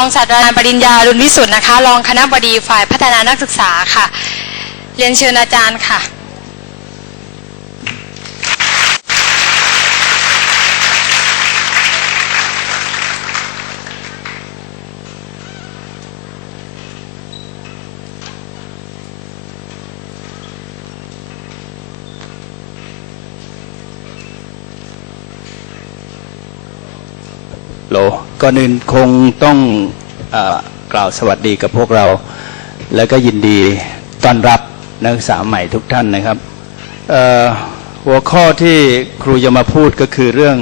องศาสตราจารย์ปริญญาลุนวิสุทธ์นะคะ รองคณะบดีฝ่ายพัฒนานักศึกษาค่ะ เรียนเชิญอาจารย์ค่ะ โล ก่อนอื่นคงต้องอกล่าวสวัสดีกับพวกเรา แล้วก็ยินดีต้อนรับนักศึกษาใหม่ทุกท่านนะครับ หัวข้อที่ครูจะมาพูดก็คือเรื่อง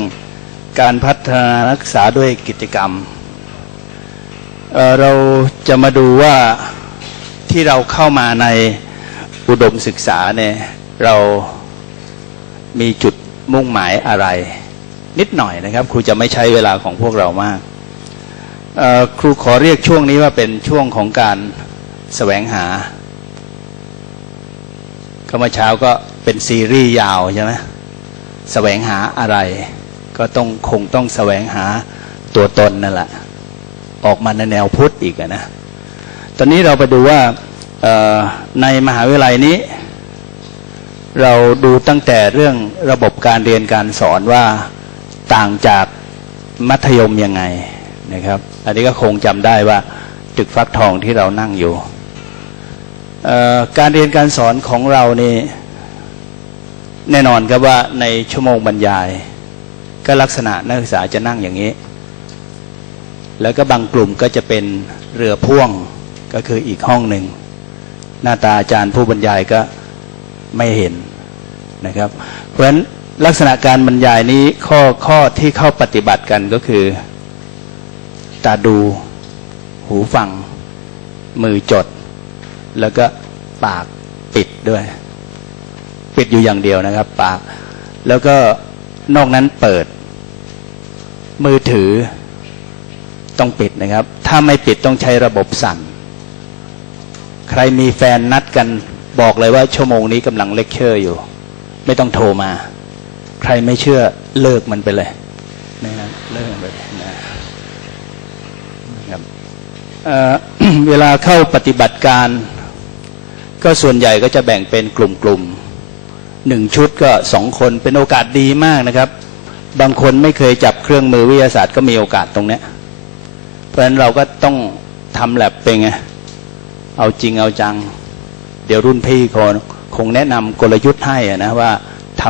การพัฒนานักศึกษาด้วยกิจกรรมเเราจะมาดูว่าที่เราเข้ามาในอุดมศึกษาเนี่ยเรามีจุดมุ่งหมายอะไร นิดหน่อยนะครับ ครูจะไม่ใช้เวลาของพวกเรามากครูขอเรียกช่วงนี้ว่าเป็นช่วงของการแสวงหาก็เมื่อเช้าก็เป็นซีรีส์ยาวใช่ไหมแสวงหาอะไร ก็ต้องคงต้องแสวงหาตัวตนนั่นแหละออกมาในแนวพุทธอีกนะตอนนี้เราไปดูว่าในมหาวิทยาลัยนี้ เราดูตั้งแต่เรื่องระบบการเรียนการสอนว่า ต่างจากมัธยมยังไงนะครับ อันนี้ก็คงจำได้ว่าตึกฟักทองที่เรานั่งอยู่ การเรียนการสอนของเรานี่แน่นอนครับว่าในชั่วโมงบรรยาย ก็ลักษณะนักศึกษาจะนั่งอย่างนี้ แล้วก็บางกลุ่มก็จะเป็นเรือพ่วงก็คืออีกห้องหนึ่ง หน้าตาอาจารย์ผู้บรรยายก็ไม่เห็นนะครับ เพราะฉะนั้น ลักษณะการบรรยายนี้ข้อข้อที่เข้าปฏิบัติกันก็คือ ตาดู หูฟัง มือจด แล้วก็ปากปิดด้วย ปิดอยู่อย่างเดียวนะครับ ปาก แล้วก็นอกนั้นเปิด มือถือต้องปิดนะครับ ถ้าไม่ปิดต้องใช้ระบบสั่น ใครมีแฟนนัดกันบอกเลยว่าชั่วโมงนี้กำลังเลคเชอร์อยู่ ไม่ต้องโทรมา ใครไม่เชื่อเลิกมันไปเลยนะครับเลิกมันไปนะครับเเวลาเข้าปฏิบัติการ ก็ส่วนใหญ่ก็จะแบ่งเป็นกลุ่มๆหนึ่งชุดก็สองคนเป็นโอกาสดีมากนะครับ บางคนไม่เคยจับเครื่องมือวิทยาศาสตร์ก็มีโอกาสตรงเนี้ยเพราะฉะนั้นเราก็ต้องทำแลบเป็นไงเอาจริงเอาจัง เดี๋ยวรุ่นพี่คงคงแนะนำกลยุทธ์ให้นะว่า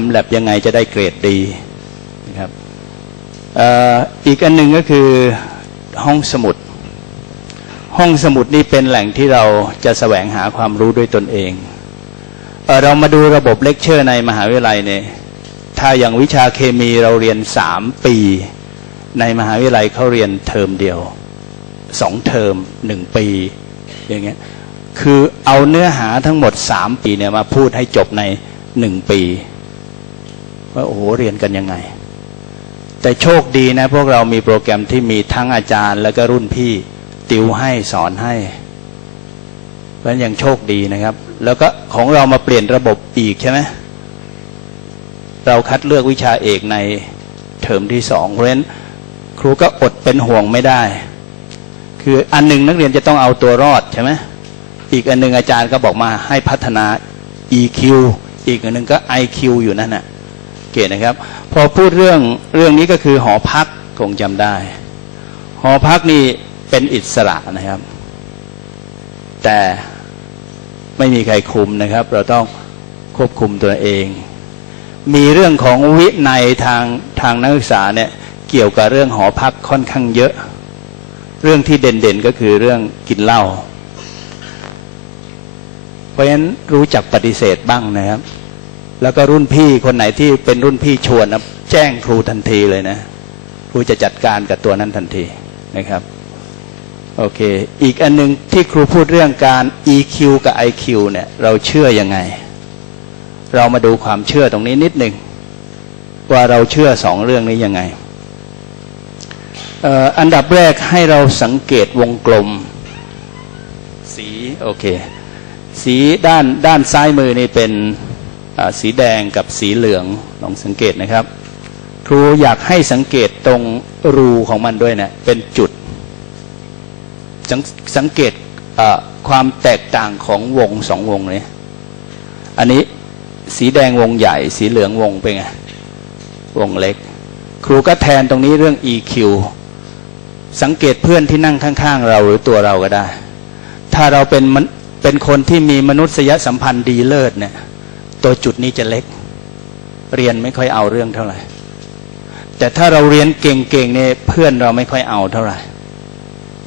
ทำแลบยังไงจะได้เกรดดีนะครับอีกอันหนึ่งก็คือห้องสมุด ห้องสมุดนี่เป็นแหล่งที่เราจะแสวงหาความรู้ด้วยตนเองเอเรามาดูระบบเลคเชอร์ในมหาวิทยาลัยเนี่ยถ้าอย่างวิชาเคมีเราเรียนสามปี ในมหาวิทยาลัยเขาเรียนเทอมเดียวสองเทอมหนึ่งปีอย่างเงี้ยคือเอาเนื้อหาทั้งหมดสามปีเนี่ยมาพูดให้จบในหนึ่งปี ว่าโอ้โหเรียนกันยังไง แต่โชคดีนะ พวกเรามีโปรแกรมที่มีทั้งอาจารย์ แล้วก็รุ่นพี่ ติวให้สอนให้เพราะนั้นยังโชคดีนะครับ แล้วก็ของเรามาเปลี่ยนระบบอีกใช่ไหมเราคัดเลือกวิชาเอกในเทอมที่สองเพราะฉะนั้นครูก็อดเป็นห่วงไม่ได้ คืออันหนึ่งนักเรียนจะต้องเอาตัวรอดใช่ไหมอีกอันหนึ่งอาจารย์ก็บอกมาให้พัฒนา EQ อีกอันหนึ่งก็ IQ อยู่นั่นน่ะ เกตนะครับ พอพูดเรื่องเรื่องนี้ก็คือหอพักคงจำได้ หอพักนี่เป็นอิสระนะครับ แต่ไม่มีใครคุมนะครับ เราต้องควบคุมตัวเอง มีเรื่องของวินัยทางทางนักศึกษาเนี่ยเกี่ยวกับเรื่องหอพักค่อนข้างเยอะ เรื่องที่เด่นๆก็คือเรื่องกินเหล้าเพราะฉะนั้นรู้จักปฏิเสธบ้างนะครับ แล้วก็รุ่นพี่คนไหนที่เป็นรุ่นพี่ชวนนะแจ้งครูทันทีเลยนะครูจะจัดการกับตัวนั้นทันทีนะครับโอเค อีกอันหนึงที่ครูพูดเรื่องการ EQ กับ IQ เนี่ยเราเชื่อยังไง เรามาดูความเชื่อตรงนี้นิดหนึ่งว่าเราเชื่อสองเรื่องนี้ยังไงอันดับแรกให้เราสังเกตวงกลม สีโอเค สีด้านด้านซ้ายมือนี่เป็น สีแดงกับสีเหลืองลองสังเกตนะครับ ครูอยากให้สังเกตตรงรูของมันด้วยเนะี่ยเป็นจุดสังสังเกตความแตกต่างของวงสองวงนี้อันนี้สีแดงวงใหญ่ สีเหลืองวงเป็นไงวงเล็ก ครูก็แทนตรงนี้เรื่อง EQ สังเกตเพื่อนที่นั่งข้างๆ เราหรือตัวเราก็ได้ ถ้าเราเป็นเป็นคนที่มีมนุษยสัมพันธ์ดีเลิศเนี่ย ตัวจุดนี้จะเล็ก เรียนไม่ค่อยเอาเรื่องเท่าไหร่ แต่ถ้าเราเรียนเก่งๆเนี่ยเพื่อนเราไม่ค่อยเอาเท่าไหร่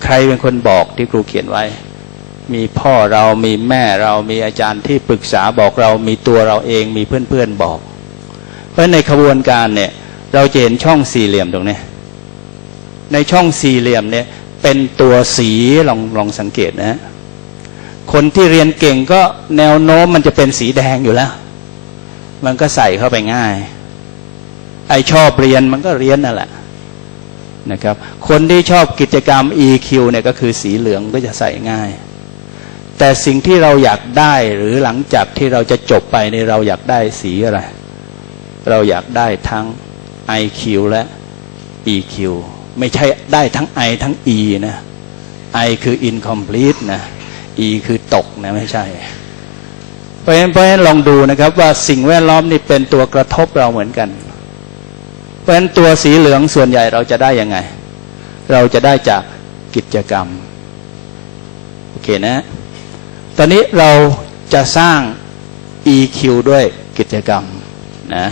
ใครเป็นคนบอกที่ครูเขียนไว้ มีพ่อเรามีแม่เรามีอาจารย์ที่ปรึกษาบอกเรา มีตัวเราเอง มีเพื่อนๆบอก เพราะในขบวนการเนี่ยเราจะเห็นช่องสี่เหลี่ยมตรงนี้ ในช่องสี่เหลี่ยมเนี่ยเป็นตัวสีลองลองสังเกตนะฮะ คนที่เรียนเก่งก็แนวโน้มมันจะเป็นสีแดงอยู่แล้ว มันก็ใส่เข้าไปง่าย ไอชอบเรียนมันก็เรียนนั่นแหละนะครับ คนที่ชอบกิจกรรม EQ เนี่ยก็คือสีเหลืองก็จะใส่ง่าย แต่สิ่งที่เราอยากได้หรือหลังจากที่เราจะจบไปในเราอยากได้สีอะไร เราอยากได้ทั้ง IQ และ EQ ไม่ใช่ได้ทั้ง I ทั้ง E นะ I คือ incomplete นะ E คือตกนะไม่ใช่ เพราะฉะนั้นเพราะฉะนั้นลองดูนะครับว่าสิ่งแวดล้อมนี่เป็นตัวกระทบเราเหมือนกัน เพราะฉะนั้นตัวสีเหลืองส่วนใหญ่เราจะได้ยังไง เราจะได้จากกิจกรรมโอเคนะ ตอนนี้เราจะสร้าง EQ ด้วยกิจกรรมนะ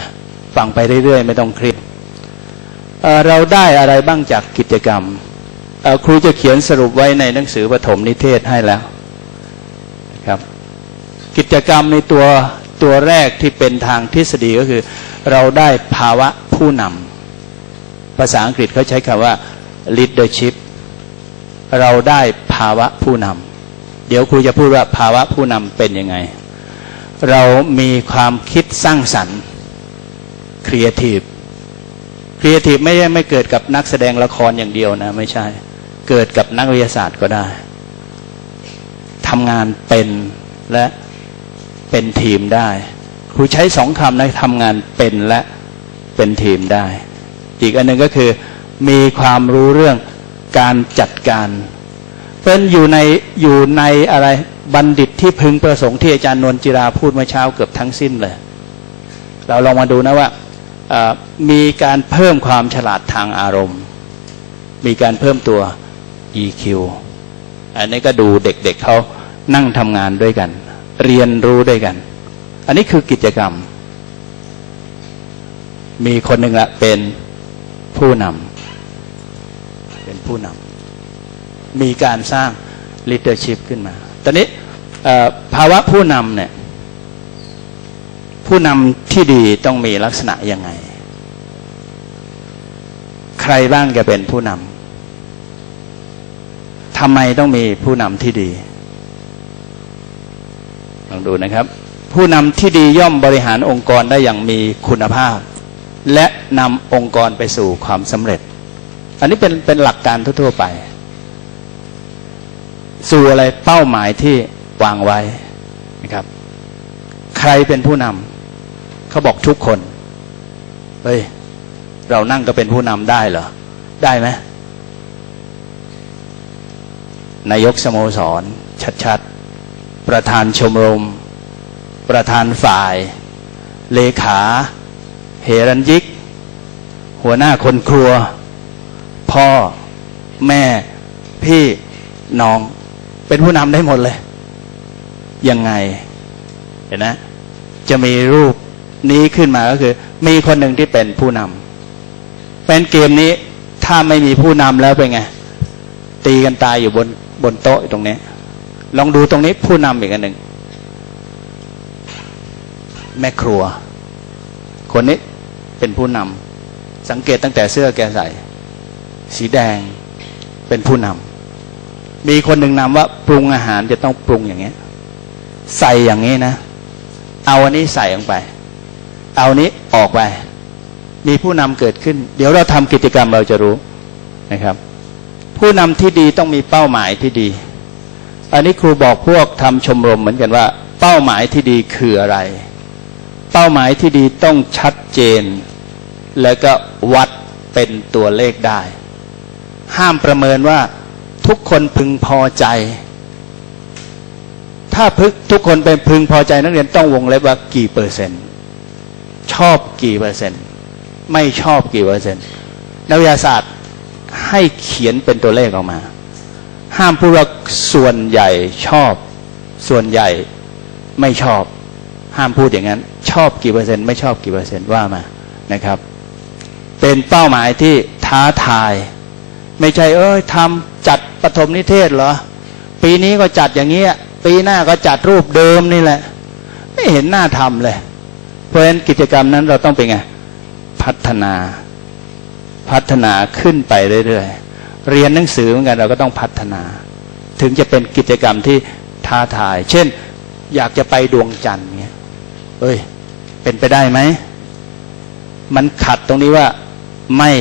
ฟังไปเรื่อยๆ ไม่ต้องเครียดเเราได้อะไรบ้างจากกิจกรรม ครูจะเขียนสรุปไว้ในหนังสือปฐมนิเทศให้แล้ว ครับ กิจกรรมในตัวตัวแรกที่เป็นทางทฤษฎีก็คือ เราได้ภาวะผู้นำภาษาอังกฤษเขาใช้คำว่า leadership เราได้ภาวะผู้นำเดี๋ยวครูจะพูดว่าภาวะผู้นำเป็นยังไง เรามีความคิดสร้างสรรค์ creative creative ไม่ได้ไม่เกิดกับนักแสดงละครอย่างเดียวนะ ไม่ใช่ เกิดกับนักวิทยาศาสตร์ก็ได้ ทำงานเป็นและเป็นทีมได้ ครูใช้สองคำนะทำงานเป็นและเป็นทีมได้ อีกอันหนึ่งก็คือ มีความรู้เรื่องการจัดการ เป็นอยู่ในอยู่ในอะไรบัณฑิตที่พึงประสงค์ที่อาจารย์นวลจิราพูดเมื่อเช้าเกือบทั้งสิ้นเลย เราลองมาดูนะว่ามีการเพิ่มความฉลาดทางอารมณ์ มีการเพิ่มตัว EQ อันนี้ก็ดูเด็กๆเเขา นั่งทำงานด้วยกัน เรียนรู้ด้วยกัน อันนี้คือกิจกรรม มีคนหนึ่งละเป็นผู้นำเป็นผู้นำมีการสร้าง leadership ขึ้นมา ตอนนี้ภาวะผู้นำเนี่ยผู้นำที่ดีต้องมีลักษณะยังไง ใครบ้างจะเป็นผู้นำทำไมต้องมีผู้นำที่ดี องดูนะครับ ผู้นำที่ดีย่อมบริหารองค์กรได้อย่างมีคุณภาพ และนำองค์กรไปสู่ความสำเร็จ อันนี้เป็นเป็นหลักการทั่วๆไป สู่อะไรเป้าหมายที่วางไว้นะครับ ใครเป็นผู้นำเขาบอกทุกคนเฮ้ยเรานั่งก็เป็นผู้นำได้เหรอ ได้ไหมนายกสโมสรชัด ประธานชมรม ประธานฝ่าย เลขาเฮรัญยิก หัวหน้าคนครัว พ่อแม่พี่น้อง เป็นผู้นำได้หมดเลย ยังไง เห็นนะ จะมีรูปนี้ขึ้นมาก็คือ มีคนหนึ่งที่เป็นผู้นำเป็นเกมนี้ถ้าไม่มีผู้นำแล้วเป็นไง ตีกันตายอยู่บนบนโต๊ะตรงนี้ ลองดูตรงนี้ผู้นำอีกอันหนึ่งแม่ครัว คนนี้เป็นผู้นำสังเกตตั้งแต่เสื้อแกใส่ สีแดงเป็นผู้นำมีคนหนึ่งนำว่า ปรุงอาหารจะต้องปรุงอย่างนี้ใส่อย่างนี้นะ เอาอันนี้ใส่ลงไป เอาอันนี้ออกไป มีผู้นำเกิดขึ้น เดี๋ยวเราทำกิจกรรมเราจะรู้นะครับ ผู้นำที่ดีต้องมีเป้าหมายที่ดี อันนี้ครูบอกพวกทำชมรมเหมือนกันว่า เป้าหมายที่ดีคืออะไร เป้าหมายที่ดีต้องชัดเจน แล้วก็วัดเป็นตัวเลขได้ ห้ามประเมินว่าทุกคนพึงพอใจ ถ้าพึกทุกคนเป็นพึงพอใจนักเรียนต้องวงเล็บว่ากี่เปอร์เซ็นต์ ชอบกี่เปอร์เซ็นต์ ไม่ชอบกี่เปอร์เซ็นต์นักวิทยาศาสตร์ให้เขียนเป็นตัวเลขออกมา ห้ามพูดว่าส่วนใหญ่ชอบ ส่วนใหญ่ไม่ชอบ ห้ามพูดอย่างนั้น ชอบกี่เปอร์เซ็นต์ไม่ชอบกี่เปอร์เซ็นต์ว่ามานะครับ เป็นเป้าหมายที่ท้าทาย ไม่ใช่เอ้ยทำจัดปฐมนิเทศเหรอ ปีนี้ก็จัดอย่างเงี้ยปีหน้าก็จัดรูปเดิมนี่แหละ ไม่เห็นหน้าทำเลย เพราะฉะนั้นกิจกรรมนั้นเราต้องเป็นไงพัฒนา พัฒนาขึ้นไปเรื่อยๆ เรียนหนังสือเหมือนกันเราก็ต้องพัฒนา ถึงจะเป็นกิจกรรมที่ท้าทาย เช่น อยากจะไปดวงจันทร์เงี้ยเอ้ย เป็นไปได้ไหม มันขัดตรงนี้ว่าไม่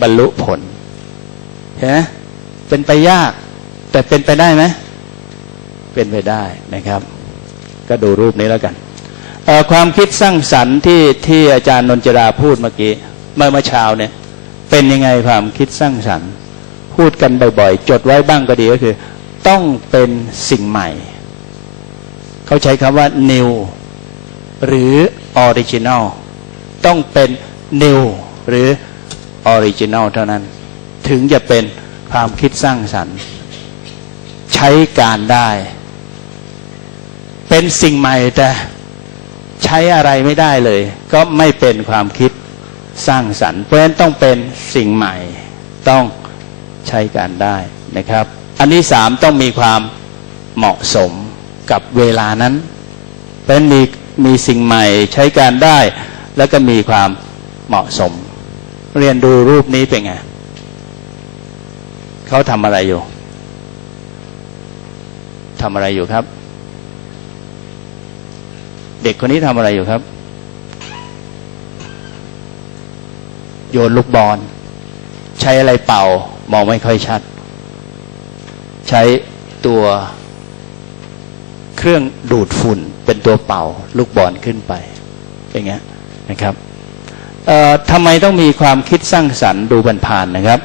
บรรลุผลเห็นไหมเป็นไปยาก แต่เป็นไปได้ไหมเป็นไปได้นะครับ ก็ดูรูปนี้แล้วกันความคิดสร้างสรรค์ที่ที่อาจารย์นนจราพูดเมื่อกี้เมื่อเมื่อเช้าเนี่ย เป็นยังไงความคิดสร้างสรรค์ พูดกันบ่อยๆ จดไว้บ้างก็ดีก็คือ ต้องเป็นสิ่งใหม่ เขาใช้คำว่า new หรือ original ต้องเป็น new หรือ original เท่านั้น ถึงจะเป็นความคิดสร้างสรรค์ ใช้การได้ เป็นสิ่งใหม่แต่ใช้อะไรไม่ได้เลย ก็ไม่เป็นความคิดสร้างสรรค์เพราะฉะนั้นต้องเป็นสิ่งใหม่ต้อง ใช้การได้นะครับ อันที่สามต้องมีความเหมาะสมกับเวลานั้นเพราะฉะนั้นมีมีสิ่งใหม่ใช้การได้ แล้วก็มีความเหมาะสม เรียนดูรูปนี้เป็นไงเขาทำอะไรอยู่ทำอะไรอยู่ครับ เด็กคนนี้ทำอะไรอยู่ครับ โยนลูกบอลใช้อะไรเป่า มองไม่ค่อยชัด ใช้ตัวเครื่องดูดฝุ่นเป็นตัวเป่า ลูกบอลขึ้นไป อย่างเงี้ยนะครับทำไมต้องมีความคิดสร้างสรรค์ดูผ่านนะครับ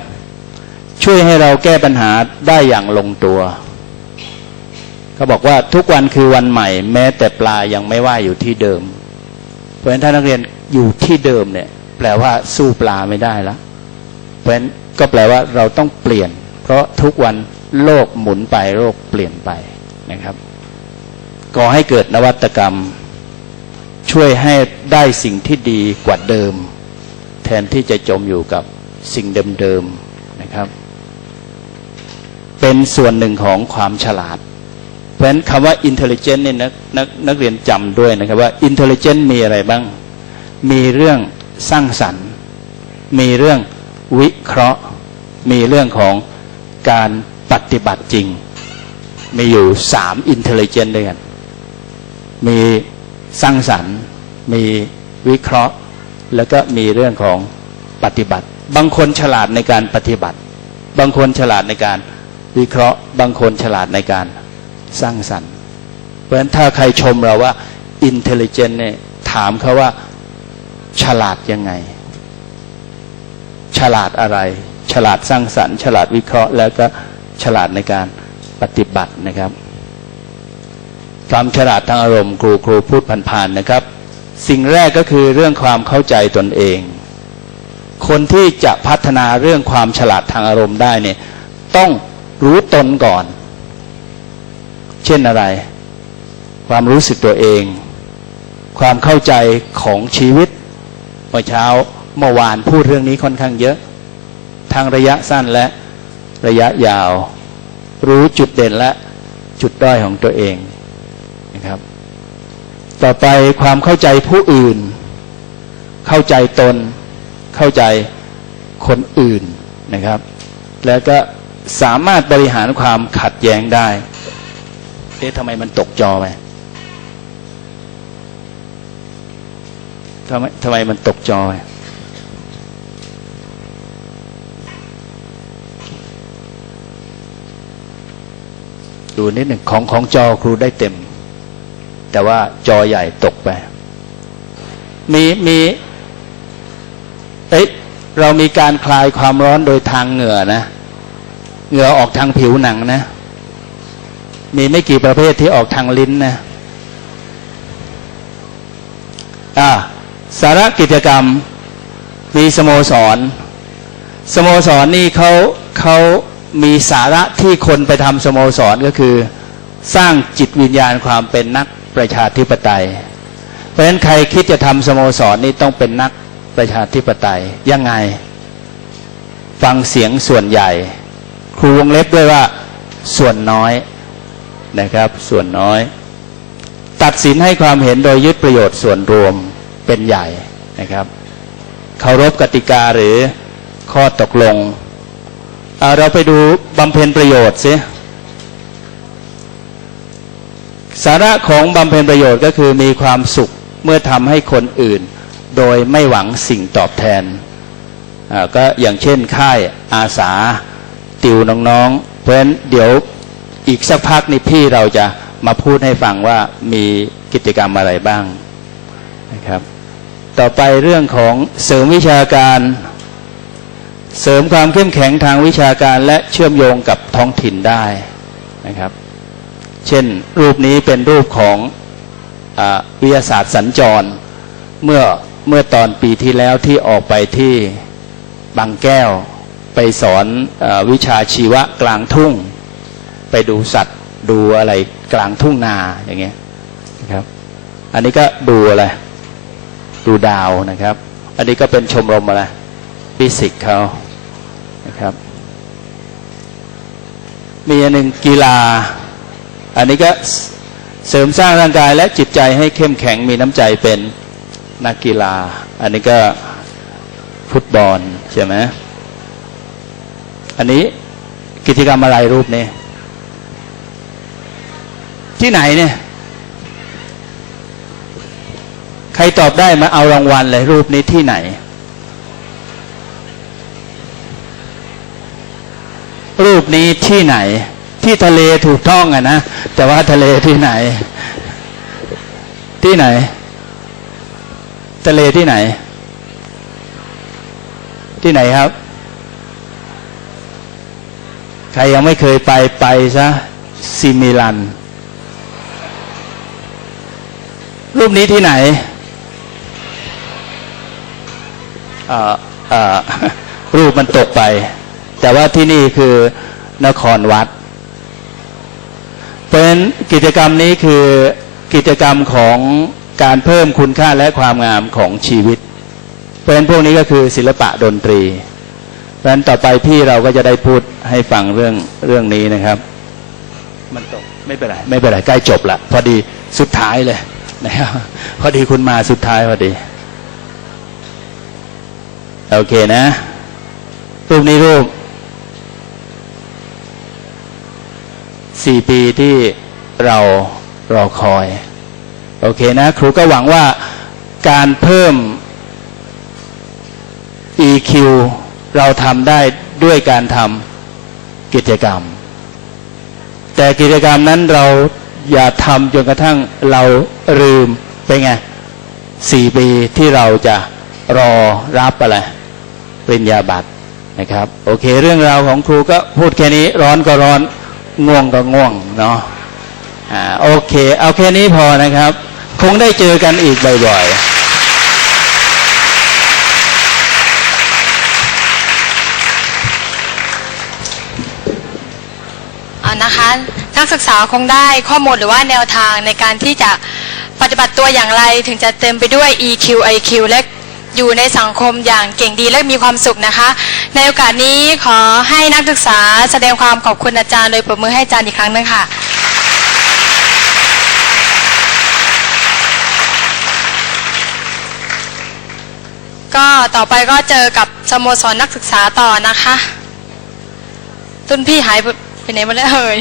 ช่วยให้เราแก้ปัญหาได้อย่างลงตัวเขาบอกว่าทุกวันคือวันใหม่ แม้แต่ปลายังไม่ว่ายอยู่ที่เดิม เพราะฉะนั้นถ้านักเรียนอยู่ที่เดิมเนี่ย แปลว่าสู้ปลาไม่ได้แล้วเพราะฉะนั้น ก็แปลว่าเราต้องเปลี่ยน เพราะทุกวันโลกหมุนไปโลกเปลี่ยนไปนะครับก่อให้เกิดนวัตกรรม ช่วยให้ได้สิ่งที่ดีกว่าเดิม แทนที่จะจมอยู่กับสิ่งเดิมๆนะครับ เป็นส่วนหนึ่งของความฉลาด เพราะฉะนั้นคำว่า intelligent เนี่ยนักนักนักเรียนจำด้วยนะครับว่า intelligent มีอะไรบ้าง มีเรื่องสร้างสรรค์ มีเรื่อง วิเคราะห์มีเรื่องของการปฏิบัติจริง มีอยู่สาม intelligent ด้วยกัน มีสร้างสรรค์ มีวิเคราะห์ แล้วก็มีเรื่องของปฏิบัติ บางคนฉลาดในการปฏิบัติ บางคนฉลาดในการวิเคราะห์ บางคนฉลาดในการสร้างสรรค์ เพราะฉะนั้นถ้าใครชมเราว่า intelligent เนี่ยถามเขาว่าฉลาดยังไง ฉลาดอะไร ฉลาดสร้างสรรค์ฉลาดวิเคราะห์ แล้วก็ฉลาดในการปฏิบัตินะครับ ความฉลาดทางอารมณ์ครูครูพูดผ่านๆนะครับ สิ่งแรกก็คือเรื่องความเข้าใจตนเอง คนที่จะพัฒนาเรื่องความฉลาดทางอารมณ์ได้เนี่ยต้องรู้ตนก่อน เช่นอะไร ความรู้สึกตัวเอง ความเข้าใจของชีวิตเมื่อเช้า เมื่อวานพูดเรื่องนี้ค่อนข้างเยอะ ทางระยะสั้นและระยะยาว รู้จุดเด่นและจุดด้อยของตัวเองนะครับ ต่อไปความเข้าใจผู้อื่น เข้าใจตน เข้าใจคนอื่นนะครับ แล้วก็สามารถบริหารความขัดแย้งได้เอ๊ะทำไมมันตกจอไปทำไมทำไมมันตกจอไป ดูนิดหนึ่งของของจอครูได้เต็ม แต่ว่าจอใหญ่ตกไป มีมีเอ๊ะเรามีการคลายความร้อนโดยทางเหงื่อนะ เหงื่อออกทางผิวหนังนะ มีไม่กี่ประเภทที่ออกทางลิ้นนะอ่าสาระกิจกรรมมีสโมสร สโมสรนี่เขาเขา มีสาระที่คนไปทำสโมสรก็คือ สร้างจิตวิญญาณความเป็นนักประชาธิปไตย เพราะฉะนั้นใครคิดจะทำสโมสรนี่ต้องเป็นนักประชาธิปไตยยังไง ฟังเสียงส่วนใหญ่ ครูวงเล็บด้วยว่าส่วนน้อยนะครับ ส่วนน้อย ตัดสินให้ความเห็นโดยยึดประโยชน์ส่วนรวมเป็นใหญ่นะครับเคารพกติกาหรือข้อตกลง เราไปดูบำเพ็ญประโยชน์สิสาระของบำเพ็ญประโยชน์ก็คือมีความสุขเมื่อทำให้คนอื่น โดยไม่หวังสิ่งตอบแทนก็อย่างเช่นค่ายอาสาติวน้องๆ เพราะฉะนั้นเดี๋ยวอีกสักพักนี่พี่เราจะมาพูดให้ฟังว่ามีกิจกรรมอะไรบ้างนะครับ ต่อไปเรื่องของเสริมวิชาการ เสริมความเข้มแข็งทางวิชาการและเชื่อมโยงกับท้องถิ่นได้นะครับ เช่นรูปนี้เป็นรูปของอวิทยาศาสตร์สัญจร เมื่อเมื่อตอนปีที่แล้วที่ออกไปที่บางแก้วไปสอนอวิชาชีวะกลางทุ่ง ไปดูสัตว์ดูอะไรกลางทุ่งนาอย่างเงี้ยนะครับ อันนี้ก็ดูอะไรดูดาวนะครับ อันนี้ก็เป็นชมรมอะไร ฟิสิกส์เขานะครับ มีอันหนึ่งกีฬา อันนี้ก็เสริมสร้างร่างกายและจิตใจให้เข้มแข็งมีน้ำใจเป็นนักกีฬา อันนี้ก็ฟุตบอลใช่ไหมอันนี้กิจกรรมอะไรรูปนี้ ที่ไหนเนี่ย ใครตอบได้มาเอารางวัลเลยรูปนี้ที่ไหน รู ปนี้ที่ไหน ที่ทะเลถูกต้องอะนะแต่ว่าทะเลที่ไหน ที่ไหน ทะเลที่ไหน ที่ไหนครับ ใครยังไม่เคยไปไปซะซิมิลัน รูปนี้ที่ไหนอ่าอ่ารูปมันตกไป แต่ว่าที่นี่คือ นครวัด เพราะฉะนั้นกิจกรรมนี้คือกิจกรรมของการเพิ่มคุณค่าและความงามของชีวิต เพราะฉะนั้นพวกนี้ก็คือศิลปะดนตรี เพราะฉะนั้นต่อไปพี่เราก็จะได้พูดให้ฟังเรื่องเรื่องนี้นะครับ มันตกไม่เป็นไรไม่เป็นไรใกล้จบละพอดีสุดท้ายเลยนะครับพอดีคุณมาสุดท้ายพอดี โอเคนะ รูปนี้รูป สี่ปีที่เรารอคอย โอเคนะ ครูก็หวังว่าการเพิ่ม EQ เราทำได้ด้วยการทำกิจกรรม แต่กิจกรรมนั้นเราอย่าทำจนกระทั่งเราลืมเป็นไงสี่ปีที่เราจะรอรับอะไรปริญญาบัตรนะครับ โอเค เรื่องราวของครูก็พูดแค่นี้ร้อนก็ร้อน ง่วงก็ง่วงเนาะอ่าโอเค เอาแค่นี้พอนะครับ คงได้เจอกันอีกบ่อยๆอานะคะนักศึกษาคงได้ข้อมูลหรือว่าแนวทางในการที่จะปฏิบัติตัวอย่างไรถึงจะเต็มไปด้วย EQ IQ และ อยู่ในสังคมอย่างเก่งดีและมีความสุขนะคะ ในโอกาสนี้ขอให้นักศึกษาแสดงความขอบคุณอาจารย์โดยปรบมือให้อาจารย์อีกครั้งหนึงค่ะก็ต่อไปก็เจอกับสโมสรนักศึกษาต่อนะคะตุ้นพี่หายไปไปไหนมาแล้วเอ่ย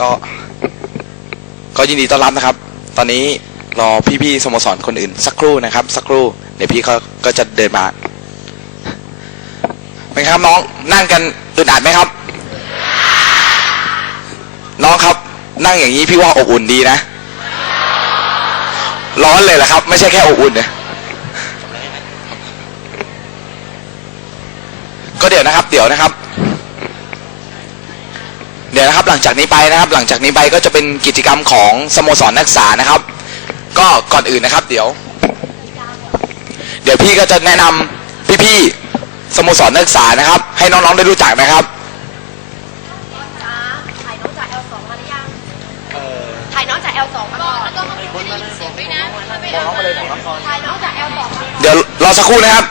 ก็ ก็ยินดีต้อนรับนะครับ ตอนนี้รอพี่ๆสโมสรคนอื่น สักครู่นะครับ สักครู่ เดี๋ยวพี่เขาก็จะเดินมาเป็นครับน้องนั่งกันอึดอัดไหมครับ น้องครับ นั่งอย่างนี้พี่ว่าอบอุ่นดีนะ ร้อนเลยแหละครับ ไม่ใช่แค่อบอุ่นนะก็เดี๋ยวนะครับ เดี๋ยวนะครับ เดี๋ยวนะครับหลังจากนี้ไปนะครับ หลังจากนี้ไปก็จะเป็นกิจกรรมของสโมสรนักศึกษานะครับ ก็ก่อนอื่นนะครับ เดี๋ยว เดี๋ยวพี่ก็จะแนะนำพี่ๆสโมสรนักศึกษานะครับ ให้น้องๆได้รู้จักนะครับถ่ายน้องจาก L2 มาหรือยังถ่ายน้องจาก L2 มาก่อนแล้วก็มาไม่ได้ยินเสียงด้วยนะถ่ายน้องจาก L2 มาก่อนเดี๋ยวรอสักครู่นะครับ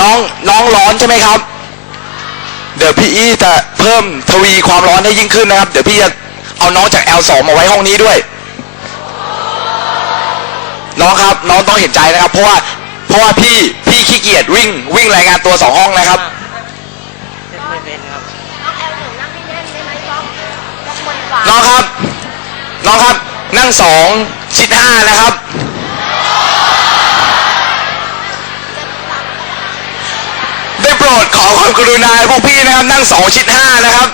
น้องน้องร้อนใช่ไหมครับ เดี๋ยวพี่อี้จะเพิ่มทวีความร้อนให้ยิ่งขึ้นนะครับ เดี๋ยวพี่จะเอาน้องจาก L2 มาไว้ห้องนี้ด้วย น้องครับ น้องต้องเห็นใจนะครับ เพราะว่าเพราะว่าพี่พี่ขี้เกียจวิ่งวิ่งรายงานตัวสองห้องนะครับน้อง L1 นั่งให้แน่นได้ไหมก๊อฟก๊อฟคนขวาน้องครับ น้องครับนั่งสองชิดห้านะครับ โปรดขอความกรุณาพวกพี่นะครับนั่งสองชิดห้านะครับ